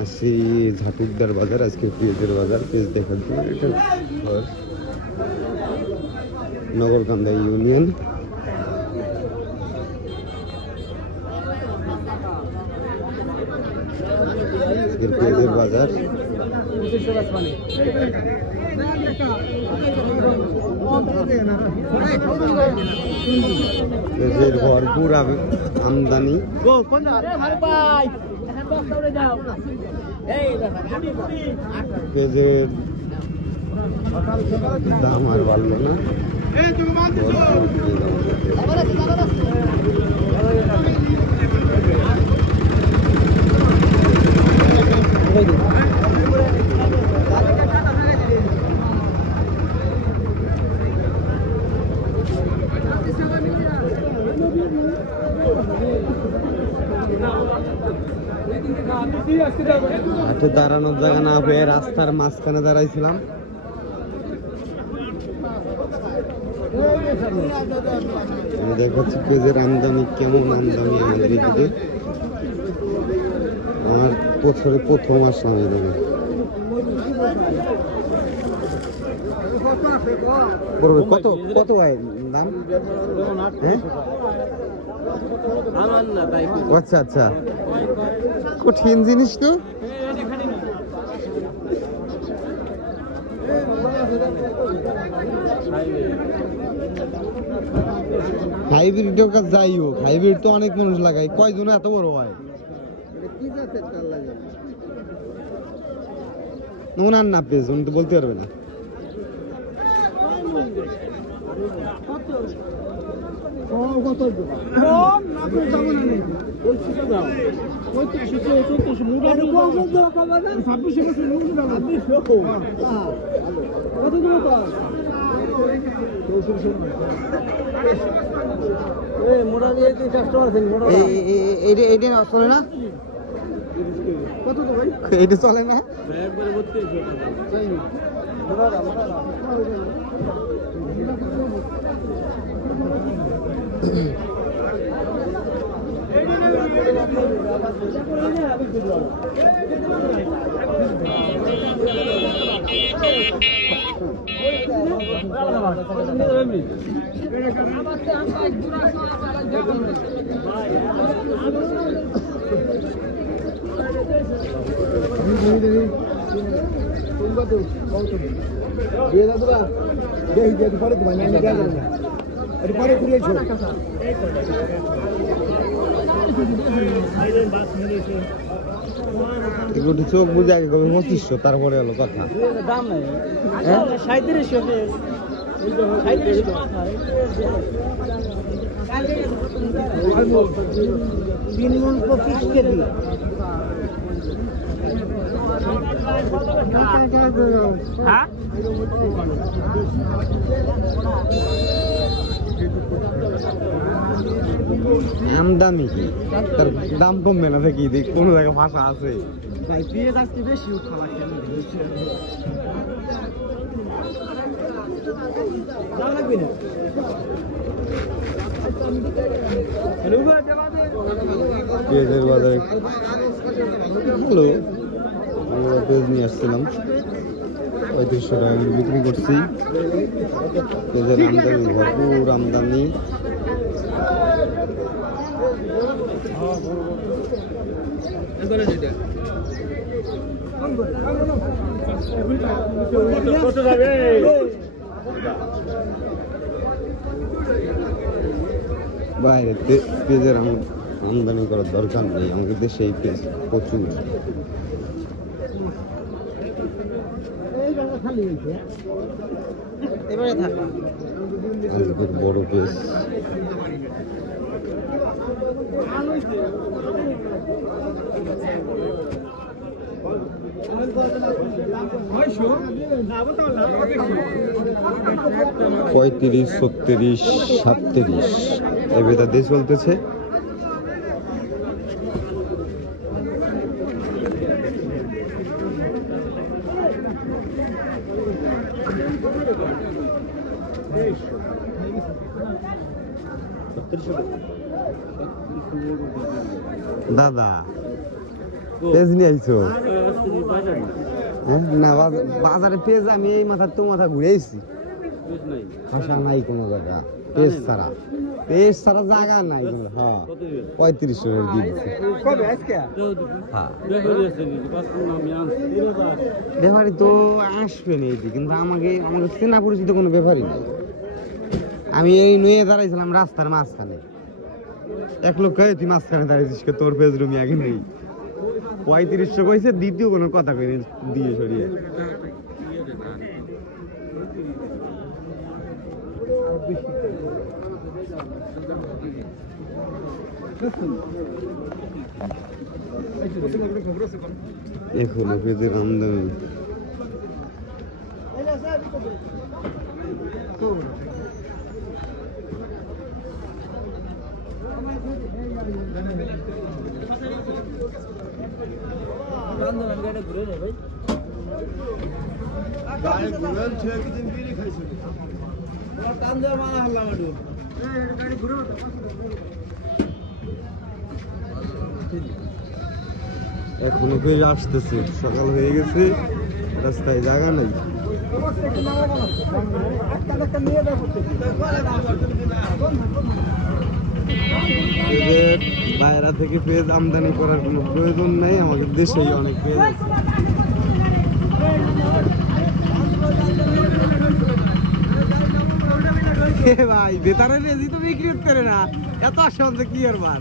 আসছি ঝাটুকদার বাজার, আজকে পেঁয়াজের বাজার। পেঁয়াজ দেখার জন্য এটা নগরকান্দা ইউনিয়ন। পেঁয়াজের বাজার পেঁয়াজের ভরপুর আমদানি। পেঁয়াজের দাম আর বাড়লো না। হাটে দাঁড়ানোর জায়গা না পেয়ে রাস্তার মাঝখানে দাঁড়াইছিলাম। আমি দেখাচ্ছি পেঁয়াজের আমদানি কেমন। আমদানি আমাদের এদিকে আমার বছরে প্রথম আসলাম এদিকে। কত কত হয় দাম? আচ্ছা আচ্ছা, কঠিন জিনিস তো। হাইব্রিড যাই হোক, হাইব্রিড তো অনেক মানুষ লাগায়, কয়জন এত বড় হয়? ওনার না পেজ উনি তো বলতে পারবে না। চলে না, এটা চলে না। চোখ বুঝে আগে 2500, তারপরে হলো কথা। দাম নাই 3700 আমদানি কি তার দাম কমবে না দেখি, কোন জায়গায় ভাষা আছে। পেঁয়াজের বাজারে হ্যালো, পেঁয়াজ নিয়ে আসছিলাম 3500 টাকা বিক্রি করছি। পেঁয়াজের আমদানি ভরপুর আমদানি। বাইরে পেঁয়াজের আমদানি করার দরকার নেই, আমাদের দেশে এই পেঁয়াজ প্রচুর। বড় পেঁয়াজ পঁয়ত্রিশ, 36, 37 এই বেতা দিয়ে চলতেছে। দাদা পেঁয়াজ নিয়ে আইছো না বাজারে পেঁয়াজ আমি এই মাথা তো মাথা ঘুরে আইছি ভাষা নাই কোনো জায়গা পেঁয়াজ ছাড়া জায়গা নাই হ্যাঁ 35 টাকা দিয়েছে ব্যাপারী তো আসবে না এদিকে কিন্তু আমাকে চেনা পরিচিত কোনো ব্যাপারই নাই আমি এই নুয়ে দাঁড়াইছিলাম রাস্তার মাঝখানে এক লোক কয়ে তুই মাঝখানে দাঁড়িয়েছিস তোর পেজ রুমি আগে নেই 35 কইছে দ্বিতীয় কোনো কথা কই দিয়ে সরিয়ে এখন পেঁয়াজের আমদানি এখনো ফিরে আসতেছে সকাল হয়ে গেছে রাস্তায় জায়গা নেই বাইরে থেকে পেঁয়াজ আমদানি করার কোনো প্রয়োজন নেই আমাদের দেশেই অনেক পেঁয়াজ আছে ভাই বেতারে পেঁয়াজই তো বিক্রি করে না এত আসে কি আর বার